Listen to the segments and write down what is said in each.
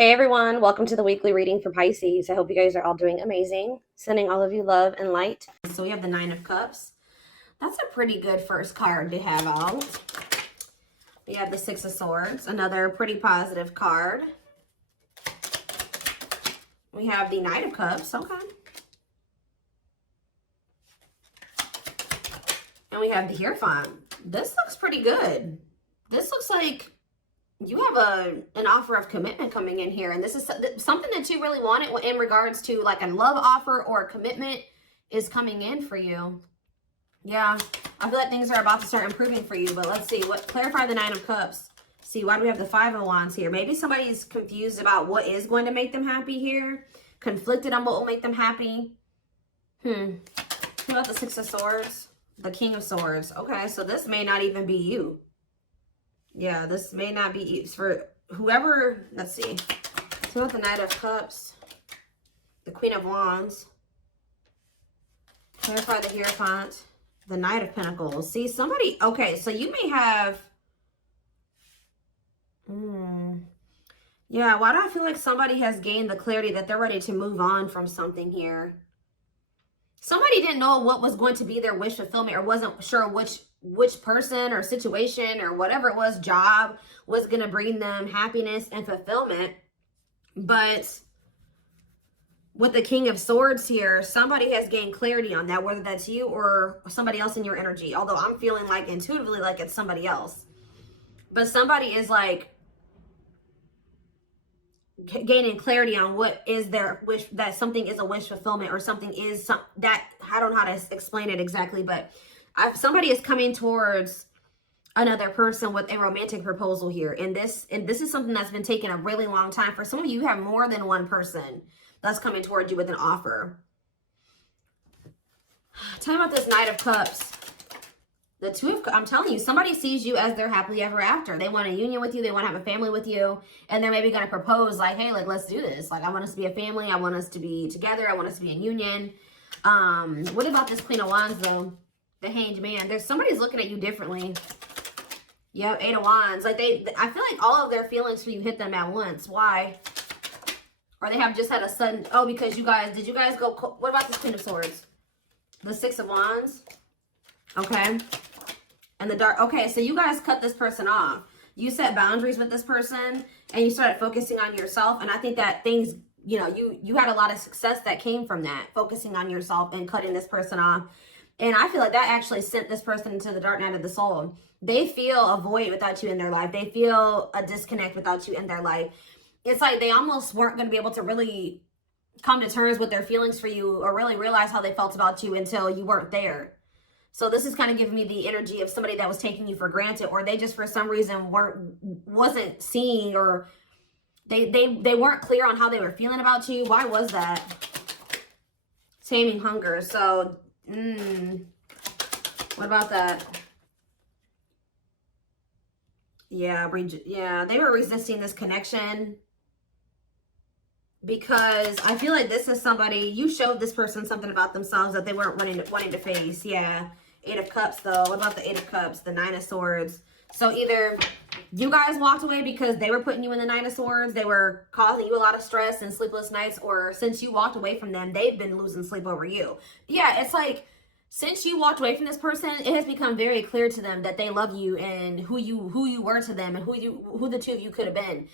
Hey everyone, welcome to the weekly reading for Pisces. I hope you guys are all doing amazing. Sending all of you love and light. So we have the Nine of Cups. That's a pretty good first card to have out. We have the Six of Swords, another pretty positive card. We have the Knight of Cups, okay. And we have the Hierophant. This looks pretty good. This looks like you have an offer of commitment coming in here, and this is something that you really wanted in regards to like a love offer or a commitment is coming in for you. Yeah, I feel like things are about to start improving for you, but let's see. Clarify the Nine of Cups. See, why do we have the Five of Wands here? Maybe somebody's confused about what is going to make them happy here, conflicted on what will make them happy. What about the Six of Swords? The King of Swords. Okay, so this may not even be you. Yeah, this may not be you. For whoever, let's see. So about the Knight of Cups, the Queen of Wands, clarify the Hierophant, the Knight of Pentacles. See, somebody, okay, so you may have, yeah, why do I feel like somebody has gained the clarity that they're ready to move on from something here? Somebody didn't know what was going to be their wish fulfillment, or wasn't sure which person or situation or whatever it was, job, was going to bring them happiness and fulfillment. But with the King of Swords here, somebody has gained clarity on that, whether that's you or somebody else in your energy. Although I'm feeling like intuitively like it's somebody else. But somebody is like gaining clarity on what is their wish, that something is a wish fulfillment, or something is that, I don't know how to explain it exactly, but somebody is coming towards another person with a romantic proposal here. And this is something that's been taking a really long time. For some of you, you have more than one person that's coming towards you with an offer. Tell me about this Knight of Cups. The Two of, I'm telling you, somebody sees you as their happily ever after. They want a union with you. They want to have a family with you. And they're maybe going to propose like, hey, like, let's do this. Like, I want us to be a family. I want us to be together. I want us to be in union. What about this Queen of Wands, though? The Hanged Man. There's somebody's looking at you differently. Yep, Eight of Wands. Like, I feel like all of their feelings for you hit them at once. Why? Or they have just had a sudden, oh, because you guys, did you guys go, what about this Queen of Swords? The Six of Wands. Okay. And the Dark, okay, so you guys cut this person off. You set boundaries with this person, and you started focusing on yourself. And I think that things, you know, you had a lot of success that came from that, focusing on yourself and cutting this person off. And I feel like that actually sent this person into the dark night of the soul. They feel a void without you in their life. They feel a disconnect without you in their life. It's like they almost weren't going to be able to really come to terms with their feelings for you, or really realize how they felt about you until you weren't there. So this is kind of giving me the energy of somebody that was taking you for granted, or they just for some reason wasn't seeing, or they weren't clear on how they were feeling about you. Why was that? Taming hunger. So, what about that? Yeah, they were resisting this connection because I feel like this is somebody, you showed this person something about themselves that they weren't wanting to face. Yeah. Eight of Cups, though. What about the Eight of Cups? The Nine of Swords. So either you guys walked away because they were putting you in the Nine of Swords, they were causing you a lot of stress and sleepless nights, or since you walked away from them, they've been losing sleep over you. Yeah, it's like, since you walked away from this person, it has become very clear to them that they love you and who you were to them, and who the two of you could have been.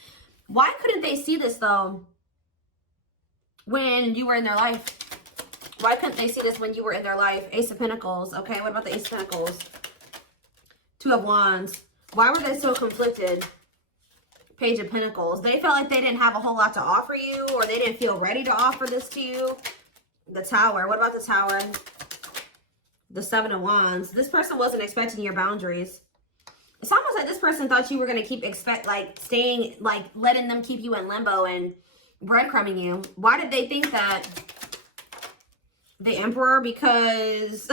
Why couldn't they see this, though, when you were in their life? Why couldn't they see this when you were in their life? Ace of Pentacles. Okay, what about the Ace of Pentacles? Two of Wands. Why were they so conflicted? Page of Pentacles. They felt like they didn't have a whole lot to offer you, or they didn't feel ready to offer this to you. The Tower. What about the Tower? The Seven of Wands. This person wasn't expecting your boundaries. It's almost like this person thought you were going to keep staying, like letting them keep you in limbo and breadcrumbing you. Why did they think that? The Emperor, because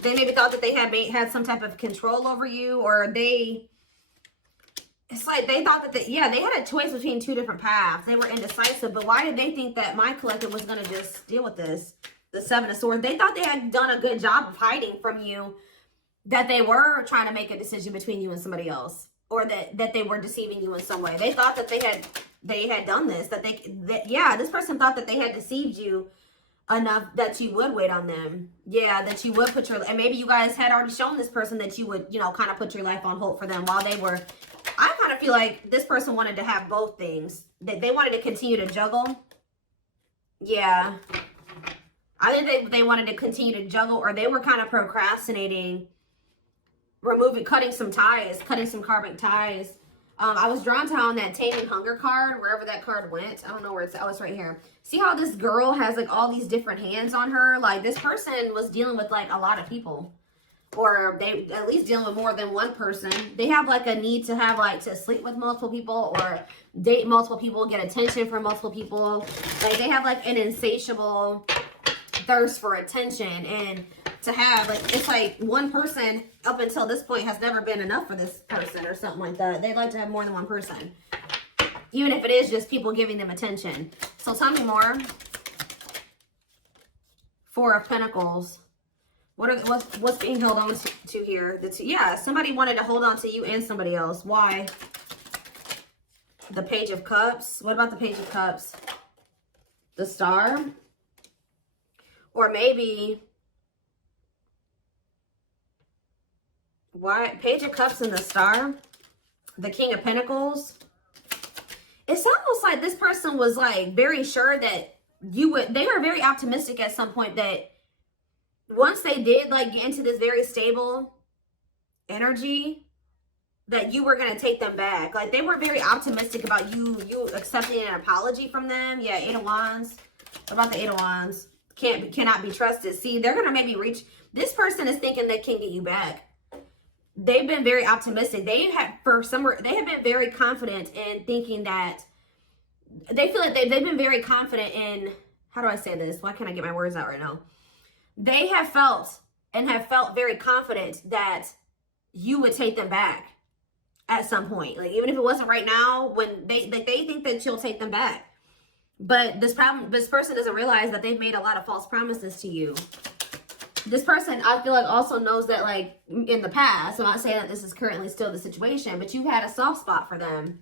they maybe thought that they had some type of control over you, or it's like they thought that they had a choice between two different paths. They were indecisive, but why did they think that my collective was going to just deal with this? The Seven of Swords. They thought they had done a good job of hiding from you that they were trying to make a decision between you and somebody else, or that they were deceiving you in some way. They thought that they had done this, yeah, this person thought that they had deceived you enough that you would wait on them. Yeah, that you would put your, and maybe you guys had already shown this person that you would, you know, kind of put your life on hold for them while they were, I kind of feel like this person wanted to have both things. They wanted to continue to juggle. Yeah. I think they wanted to continue to juggle, or they were kind of procrastinating, cutting some ties, cutting some karmic ties. I was drawn to on that Taming Hunger card, wherever that card went. I don't know where it's, oh, it's right here. See how this girl has like all these different hands on her? Like this person was dealing with like a lot of people, or they at least dealing with more than one person. They have like a need to have like to sleep with multiple people or date multiple people, get attention from multiple people. Like they have like an insatiable thirst for attention, and to have like, it's like one person up until this point has never been enough for this person or something like that. They'd like to have more than one person, even if it is just people giving them attention. So tell me more. Four of Pentacles. What's being held on to here? Yeah, somebody wanted to hold on to you and somebody else. Why? The Page of Cups. What about the Page of Cups? The Star. Or maybe, why? Page of Cups and the Star. The King of Pentacles. It's almost like this person was like very sure that you would, they were very optimistic at some point that once they did like get into this very stable energy, that you were going to take them back. Like they were very optimistic about you accepting an apology from them. Yeah, Eight of Wands. What about the Eight of Wands? Cannot be trusted. See, they're going to maybe reach, this person is thinking they can get you back. They've been very optimistic. They have been very confident in thinking that, they feel like they've been very confident in, how do I say this? Why can't I get my words out right now? They have felt very confident that you would take them back at some point. Like even if it wasn't right now, when they think that you'll take them back. But this person doesn't realize that they've made a lot of false promises to you. This person, I feel like, also knows that, like, in the past, I'm not saying that this is currently still the situation, but you've had a soft spot for them.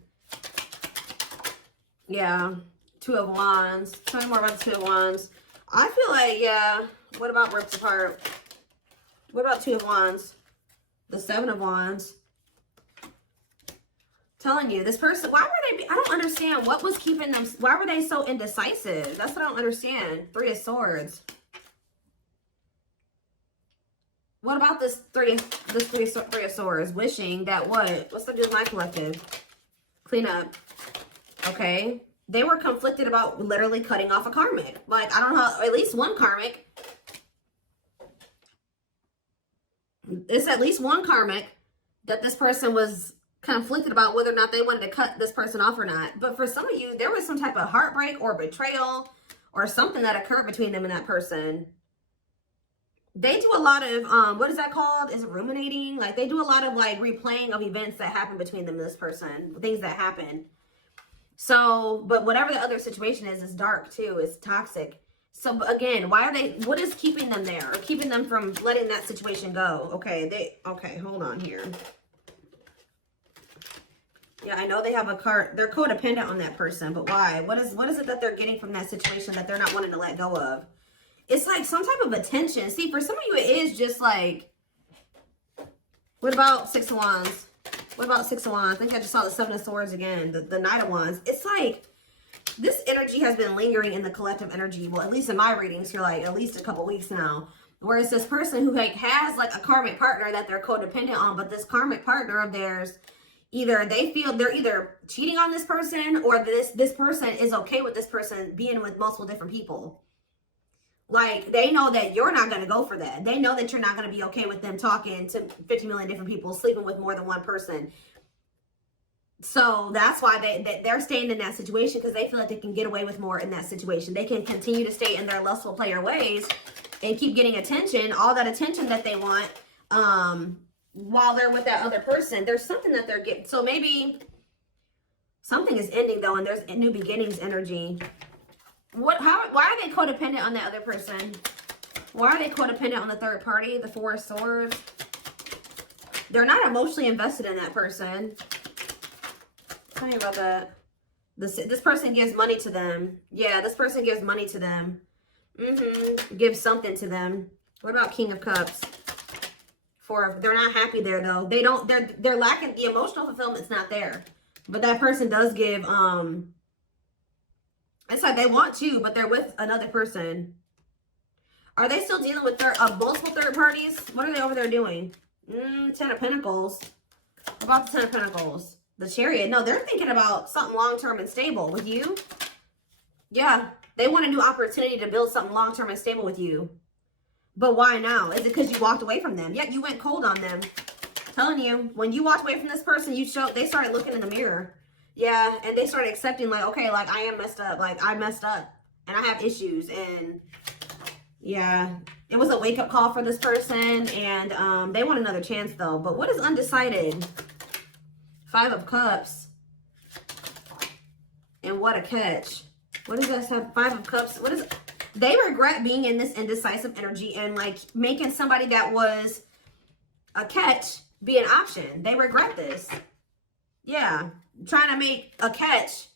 Yeah. Two of Wands. Tell me more about the Two of Wands. I feel like, yeah. What about ripped apart? What about Two of Wands? The Seven of Wands. Telling you, this person, why were they, I don't understand what was keeping them, why were they so indecisive? That's what I don't understand. Three of Swords. What about this three of Swords? Wishing that what? What's the deal with my collective? Clean up. Okay. They were conflicted about literally cutting off a karmic. Like, I don't know, at least one karmic. It's at least one karmic that this person was conflicted about whether or not they wanted to cut this person off or not. But for some of you, there was some type of heartbreak or betrayal or something that occurred between them and that person. They do a lot of, what is that called? Is it ruminating? Like, they do a lot of, like, replaying of events that happen between them and this person. Things that happen. So, but whatever the other situation is dark, too. It's toxic. So, again, why are they, what is keeping them there? Or keeping them from letting that situation go? Okay, okay, hold on here. Yeah, I know they have a card. They're codependent on that person, but why? What is it that they're getting from that situation that they're not wanting to let go of? It's like some type of attention. See, for some of you, it is just like, what about Six of Wands? What about Six of Wands? I think I just saw the Seven of Swords again, the Knight of Wands. It's like, this energy has been lingering in the collective energy. Well, at least in my readings for like at least a couple weeks now. Whereas this person who like has like a karmic partner that they're codependent on, but this karmic partner of theirs, either they feel they're either cheating on this person or this person is okay with this person being with multiple different people. Like, they know that you're not going to go for that. They know that you're not going to be okay with them talking to 50 million different people, sleeping with more than one person. So that's why they're staying in that situation, because they feel like they can get away with more in that situation. They can continue to stay in their lustful player ways and keep getting attention, all that attention that they want, while they're with that other person. There's something that they're getting. So maybe something is ending, though, and there's a new beginnings energy. Why are they codependent on that other person? Why are they codependent on the third party, the Four of Swords? They're not emotionally invested in that person. Tell me about that. This person gives money to them. Yeah, this person gives money to them. Gives something to them. What about King of Cups? They're not happy there though. They're lacking the emotional fulfillment's not there. But that person does give it's like they want to, but they're with another person. Are they still dealing with multiple third parties? What are they over there doing? 10 of Pentacles. What about the 10 of Pentacles? The Chariot. No, they're thinking about something long-term and stable with you. Yeah, they want a new opportunity to build something long-term and stable with you. But why now? Is it because you walked away from them? Yeah, you went cold on them. Telling you, when you walked away from this person, they started looking in the mirror. Yeah, and they started accepting like, okay, like I am messed up. Like I messed up and I have issues. And yeah, it was a wake-up call for this person. And they want another chance though. But what is undecided? 5 of Cups. And what a catch. What does that have? 5 of Cups. What is it? They regret being in this indecisive energy and like making somebody that was a catch be an option. They regret this. Yeah. Trying to make a catch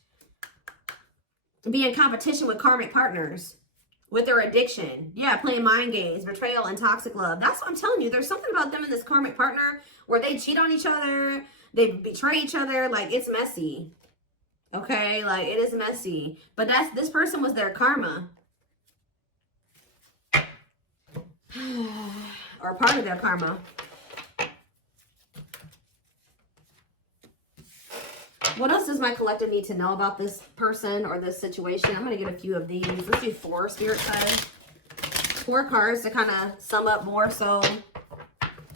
be in competition with karmic partners. With their addiction. Yeah, playing mind games, betrayal, and toxic love. That's what I'm telling you. There's something about them and this karmic partner where they cheat on each other. They betray each other. Like, it's messy. Okay? Like, it is messy. But this person was their karma. Or part of their karma. What else does my collective need to know about this person or this situation? I'm going to get a few of these. Let's do 4 spirit guides. 4 cards to kind of sum up more so.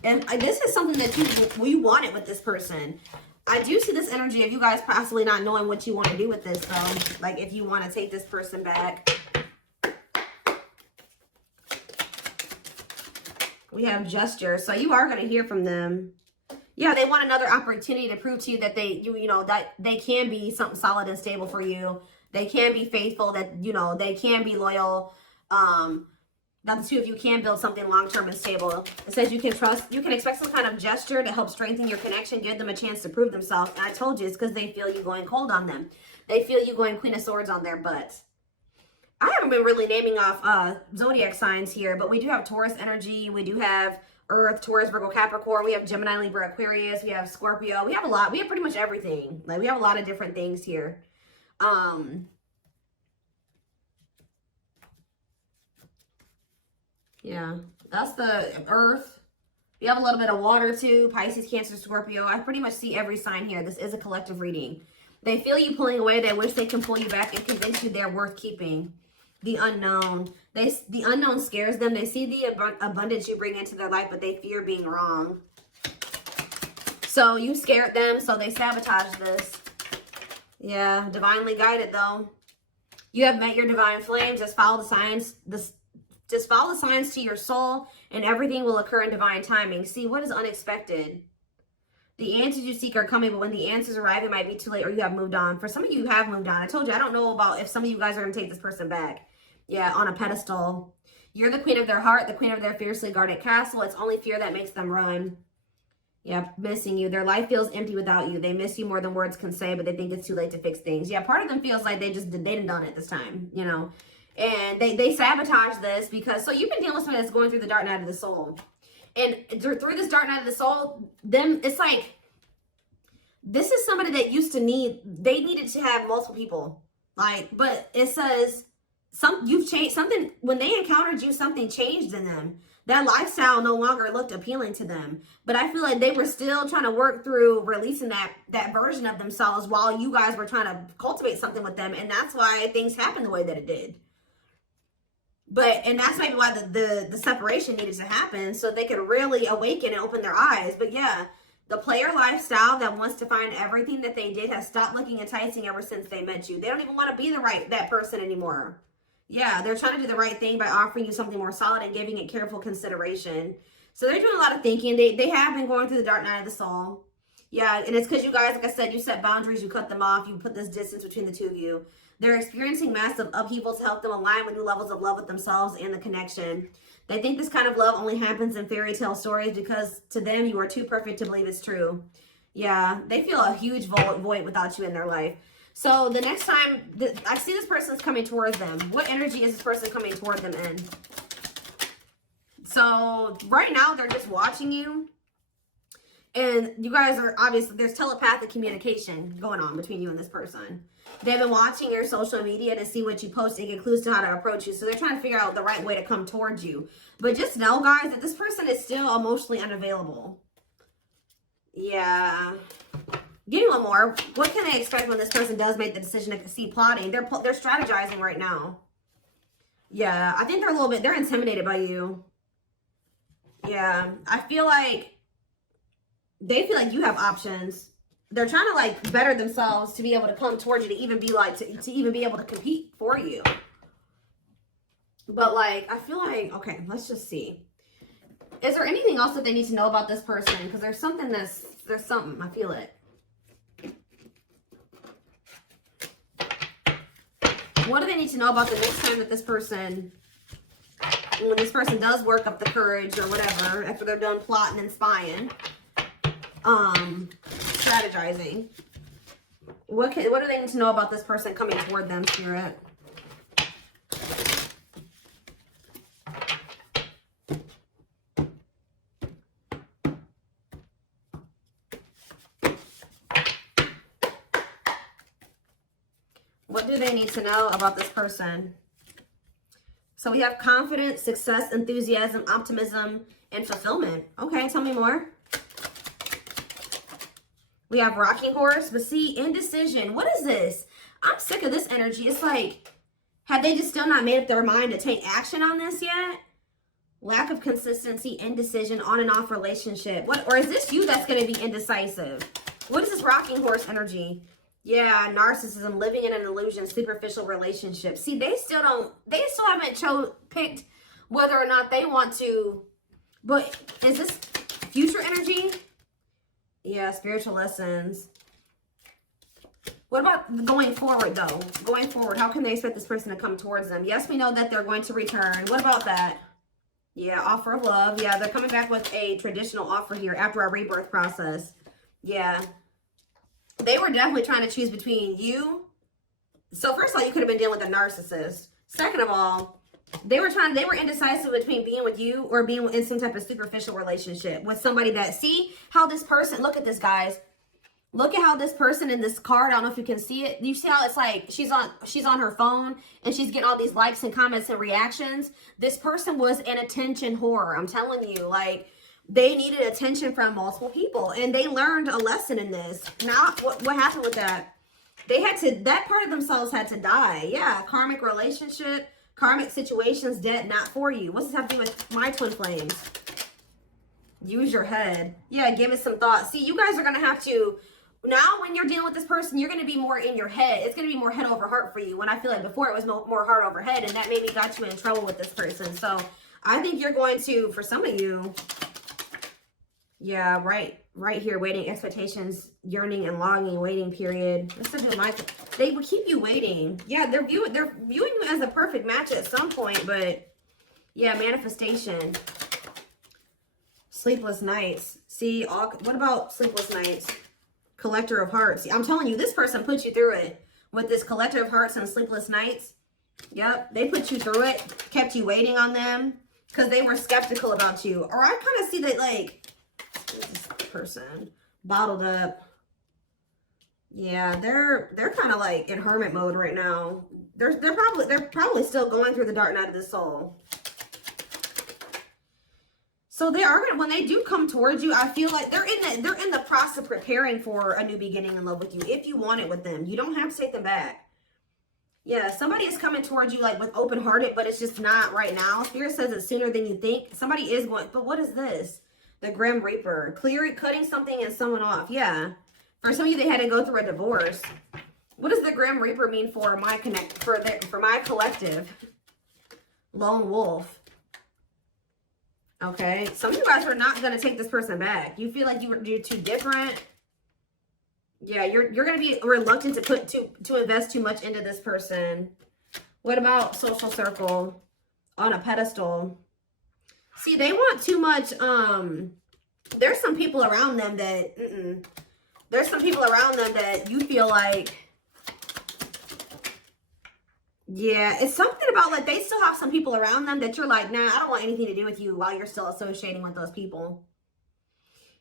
And this is something that you wanted with this person. I do see this energy of you guys possibly not knowing what you want to do with this though. Like if you want to take this person back. We have gesture. So you are going to hear from them. Yeah, they want another opportunity to prove to you that that they can be something solid and stable for you. They can be faithful, that, they can be loyal. That the two of you can build something long-term and stable. It says you can expect some kind of gesture to help strengthen your connection, give them a chance to prove themselves. And I told you, it's because they feel you going cold on them. They feel you going Queen of Swords on their butt. I haven't been really naming off zodiac signs here, but we do have Taurus energy. We do have Earth, Taurus, Virgo, Capricorn. We have Gemini, Libra, Aquarius. We have Scorpio. We have a lot. We have pretty much everything. Like, we have a lot of different things here. Yeah, that's the Earth. We have a little bit of water too. Pisces, Cancer, Scorpio. I pretty much see every sign here. This is a collective reading. They feel you pulling away. They wish they can pull you back and convince you they're worth keeping. The unknown. The unknown scares them. They see the abundance you bring into their life, but they fear being wrong. So you scared them, so they sabotage this. Yeah, divinely guided though. You have met your divine flame. Just follow the signs. Just follow the signs to your soul, and everything will occur in divine timing. See, what is unexpected? The answers you seek are coming, but when the answers arrive, it might be too late or you have moved on. For some of you, you have moved on. I told you, I don't know about if some of you guys are going to take this person back. Yeah, on a pedestal. You're the queen of their heart, the queen of their fiercely guarded castle. It's only fear that makes them run. Yeah, missing you. Their life feels empty without you. They miss you more than words can say, but they think it's too late to fix things. Yeah, part of them feels like they didn't done it this time, And they sabotage this because, so you've been dealing with somebody that's going through the dark night of the soul. And through this dark night of the soul, it's like, this is somebody that they needed to have multiple people. Like, but it says, you've changed something. When they encountered you, something changed in them. That lifestyle no longer looked appealing to them. But I feel like they were still trying to work through releasing that version of themselves while you guys were trying to cultivate something with them. And that's why things happened the way that it did. And that's maybe why the separation needed to happen, so they could really awaken and open their eyes. But yeah, the player lifestyle that wants to find everything that they did has stopped looking enticing ever since they met you. They don't even want to be that person anymore. Yeah, they're trying to do the right thing by offering you something more solid and giving it careful consideration. So they're doing a lot of thinking. They have been going through the dark night of the soul. Yeah, and it's because you guys, like I said, you set boundaries, you cut them off, you put this distance between the two of you. They're experiencing massive upheaval to help them align with new levels of love with themselves and the connection. They think this kind of love only happens in fairy tale stories because to them, you are too perfect to believe it's true. Yeah, they feel a huge void without you in their life. So the next time I see this person's coming towards them, what energy is this person coming toward them in? So right now they're just watching you. And you guys are obviously, there's telepathic communication going on between you and this person. They've been watching your social media to see what you post and get clues to how to approach you. So they're trying to figure out the right way to come towards you. But just know, guys, that this person is still emotionally unavailable. Yeah. Give me one more. What can I expect when this person does make the decision to see plotting? They're strategizing right now. Yeah, I think they're intimidated by you. Yeah, I feel like they feel like you have options. They're trying to like better themselves to be able to come towards you, to even be like, to even be able to compete for you. But like, I feel like, okay, let's just see. Is there anything else that they need to know about this person? Because there's something, I feel it. What do they need to know about the next time that this person, when this person does work up the courage or whatever, after they're done plotting and spying, strategizing? What do they need to know about this person coming toward them, Spirit? What do they need to know about this person? So we have confidence, success, enthusiasm, optimism, and fulfillment. Okay, tell me more. We have rocking horse, but see, indecision. What is this? I'm sick of this energy. It's like, have they just still not made up their mind to take action on this yet? Lack of consistency, indecision, on and off relationship. Or is this you that's going to be indecisive? What is this rocking horse energy? Yeah, narcissism, living in an illusion, superficial relationship. See, they still haven't picked whether or not they want to. But is this future energy? Yeah, spiritual lessons. What about going forward, though? Going forward, how can they expect this person to come towards them? Yes, we know that they're going to return. What about that? Yeah, offer of love. Yeah, they're coming back with a traditional offer here after our rebirth process. Yeah. They were definitely trying to choose between you. So first of all, you could have been dealing with a narcissist. Second of all, they were indecisive between being with you or being in some type of superficial relationship with somebody that, see how this person, look at this, guys. Look at how this person in this card, I don't know if you can see it. You see how it's like she's on her phone and she's getting all these likes and comments and reactions. This person was an attention whore. I'm telling you, like, they needed attention from multiple people, and they learned a lesson in this. Now, what happened with that? That part of themselves had to die. Yeah, karmic relationship, karmic situations, dead, not for you. What's this have to do with my twin flames? Use your head. Yeah, give it some thought. See, you guys are going to have to, now when you're dealing with this person, you're going to be more in your head. It's going to be more head over heart for you. When I feel like before it was more heart over head, and that maybe got you in trouble with this person. So I think you're going to, for some of you, yeah, right here, waiting, expectations, yearning and longing, waiting period. Let's do they will keep you waiting. Yeah, they're viewing you as a perfect match at some point, but yeah, manifestation. Sleepless nights. See, what about sleepless nights? Collector of hearts. See, I'm telling you, this person put you through it with this collector of hearts and sleepless nights. Yep, they put you through it, kept you waiting on them because they were skeptical about you. Or I kind of see that, like, this person bottled up. Yeah, they're kind of like in hermit mode right now. They're probably still going through the dark night of the soul. So they are gonna, when they do come towards you, I feel like they're in the process of preparing for a new beginning in love with you. If you want it with them, you don't have to take them back. Yeah, somebody is coming towards you like with open-hearted, but it's just not right now. Spirit says it's sooner than you think. Somebody is going, but what is this? The Grim Reaper, cutting something and someone off. Yeah, for some of you, they had to go through a divorce. What does the Grim Reaper mean for my for my collective? Lone Wolf. Okay, some of you guys are not going to take this person back. You feel like you're too different. Yeah, you're going to be reluctant to invest too much into this person. What about social circle? On a pedestal. See, they want too much. There's some people around them that There's some people around them that you feel like, yeah, it's something about like they still have some people around them that you're like, nah, I don't want anything to do with you while you're still associating with those people.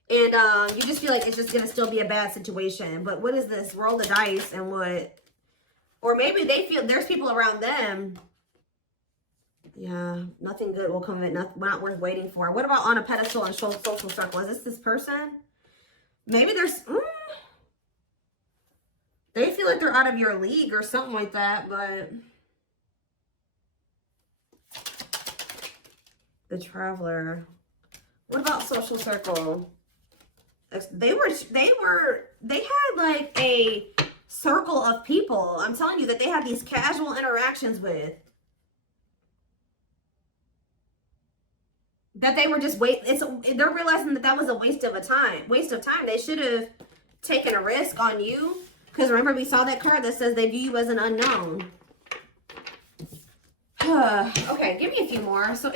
And you just feel like it's just going to still be a bad situation. But what is this? Roll the dice and what? Or maybe they feel there's people around them. Yeah, nothing good will come of it. Not worth waiting for. What about on a pedestal and social circle? Is this person? Maybe there's... they feel like they're out of your league or something like that, but... The Traveler. What about social circle? They had like a circle of people. I'm telling you that they had these casual interactions with. That they were just they're realizing that that was a waste of time. They should have taken a risk on you. Because remember, we saw that card that says they view you as an unknown. Okay, give me a few more. So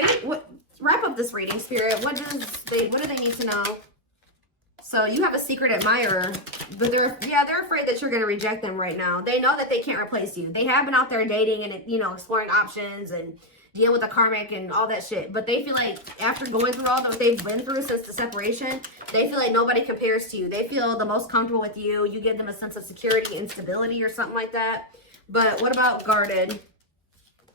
wrap up this reading, Spirit. What do they need to know? So you have a secret admirer, but they're afraid that you're going to reject them right now. They know that they can't replace you. They have been out there dating and, you know, exploring options and dealing with the karmic and all that shit. But they feel like after going through all that they've been through since the separation, they feel like nobody compares to you. They feel the most comfortable with you. You give them a sense of security and stability or something like that. But what about guarded?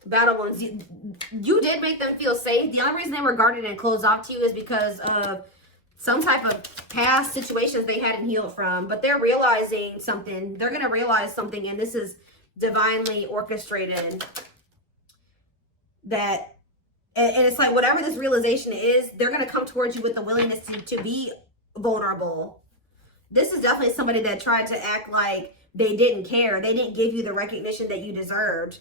Battle wounds. You did make them feel safe. The only reason they were guarded and closed off to you is because of some type of past situations they hadn't healed from. But they're realizing something. They're going to realize something, and this is divinely orchestrated. And it's like whatever this realization is, they're going to come towards you with the willingness to be vulnerable. This is definitely somebody that tried to act like they didn't care. They didn't give you the recognition that you deserved.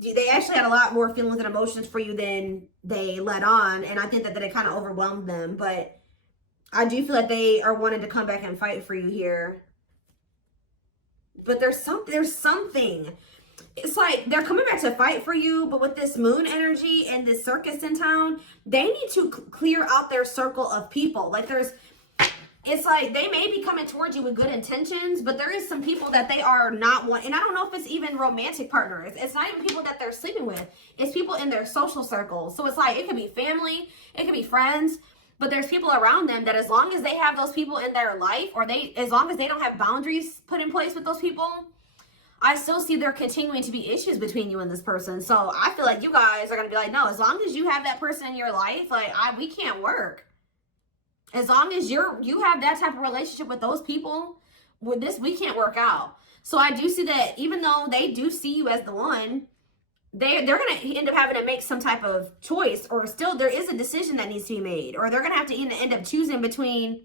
They actually had a lot more feelings and emotions for you than they let on, and I think that it kind of overwhelmed them. But I do feel like they are wanting to come back and fight for you here. But there's something. It's like they're coming back to fight for you, but with this moon energy and this circus in town, they need to clear out their circle of people. Like it's like they may be coming towards you with good intentions, but there is some people that they are not want. And I don't know if it's even romantic partners. It's not even people that they're sleeping with. It's people in their social circles. So it's like, it could be family, it could be friends, but there's people around them that as long as they have those people in their life, or as long as they don't have boundaries put in place with those people, I still see there continuing to be issues between you and this person. So I feel like you guys are going to be like, no, as long as you have that person in your life, like we can't work. As long as you have that type of relationship with those people, with this, we can't work out. So I do see that even though they do see you as the one, they're going to end up having to make some type of choice, or still there is a decision that needs to be made, or they're going to have to end up choosing between,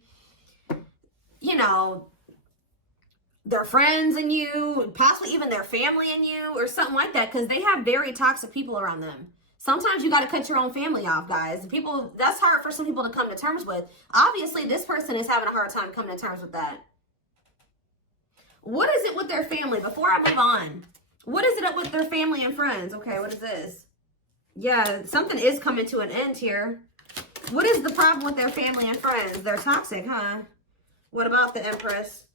you know, their friends and you, possibly even their family and you, or something like that, because they have very toxic people around them. Sometimes you got to cut your own family off, guys. That's hard for some people to come to terms with. Obviously, this person is having a hard time coming to terms with that. What is it with their family? Before I move on, what is it up with their family and friends? Okay, what is this? Yeah, something is coming to an end here. What is the problem with their family and friends? They're toxic, huh? What about the Empress?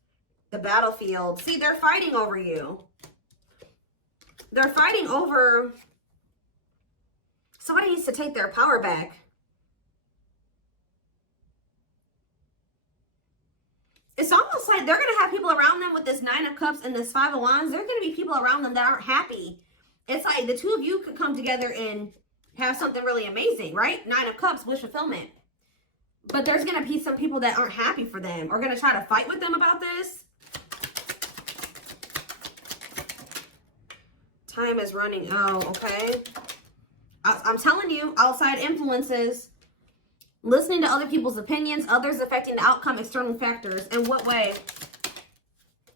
The battlefield. See, they're fighting over you. They're fighting over... Somebody needs to take their power back. It's almost like they're going to have people around them with this 9 of Cups and this 5 of Wands. There are going to be people around them that aren't happy. It's like the two of you could come together and have something really amazing, right? 9 of Cups, wish fulfillment. But there's going to be some people that aren't happy for them, or going to try to fight with them about this. Time is running out, okay? I'm telling you, outside influences, listening to other people's opinions, others affecting the outcome, external factors. In what way?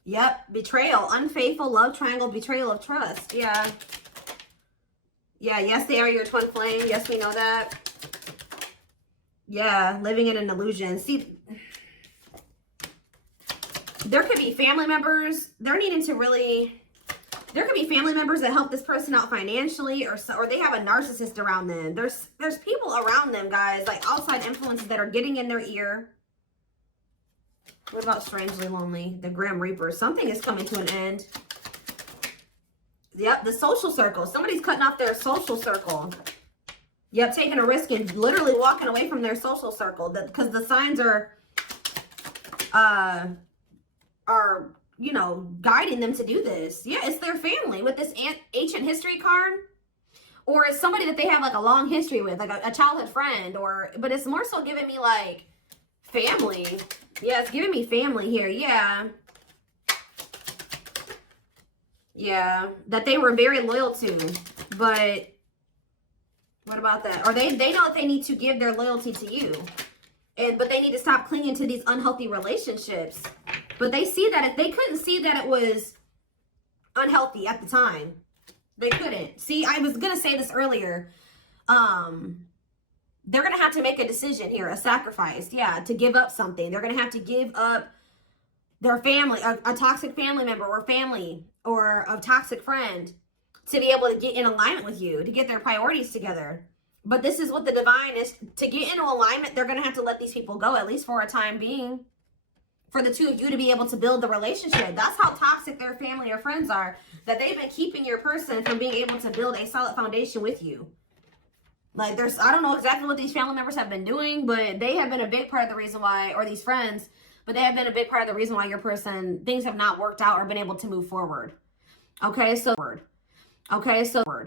Yep, betrayal, unfaithful, love triangle, betrayal of trust. Yeah. Yeah, yes, they are your twin flame. Yes, we know that. Yeah, living in an illusion. See, there could be family members. They're needing to really... There could be family members that help this person out financially, or they have a narcissist around them. There's people around them, guys, like outside influences that are getting in their ear. What about strangely lonely? The Grim Reaper. Something is coming to an end. Yep, the social circle. Somebody's cutting off their social circle. Yep, taking a risk and literally walking away from their social circle. Because the signs are, you know, guiding them to do this. Yeah, it's their family with this ancient history card. Or it's somebody that they have like a long history with, like a childhood friend. But it's more so giving me like family. Yeah, it's giving me family here. Yeah. Yeah, that they were very loyal to. But what about that? Or they know that they need to give their loyalty to you. But they need to stop clinging to these unhealthy relationships. But they see that they couldn't see that it was unhealthy at the time. They couldn't. See, I was going to say this earlier. They're going to have to make a decision here, a sacrifice. Yeah, to give up something. They're going to have to give up their family, a toxic family member or family or a toxic friend to be able to get in alignment with you, to get their priorities together. But this is what the divine is. To get into alignment, they're going to have to let these people go, at least for a time being, for the two of you to be able to build the relationship. That's how toxic their family or friends are, that they've been keeping your person from being able to build a solid foundation with you. Like, I don't know exactly what these family members have been doing, but they have been a big part of the reason why, or these friends, but they have been a big part of the reason why your person, things have not worked out or been able to move forward. Okay, so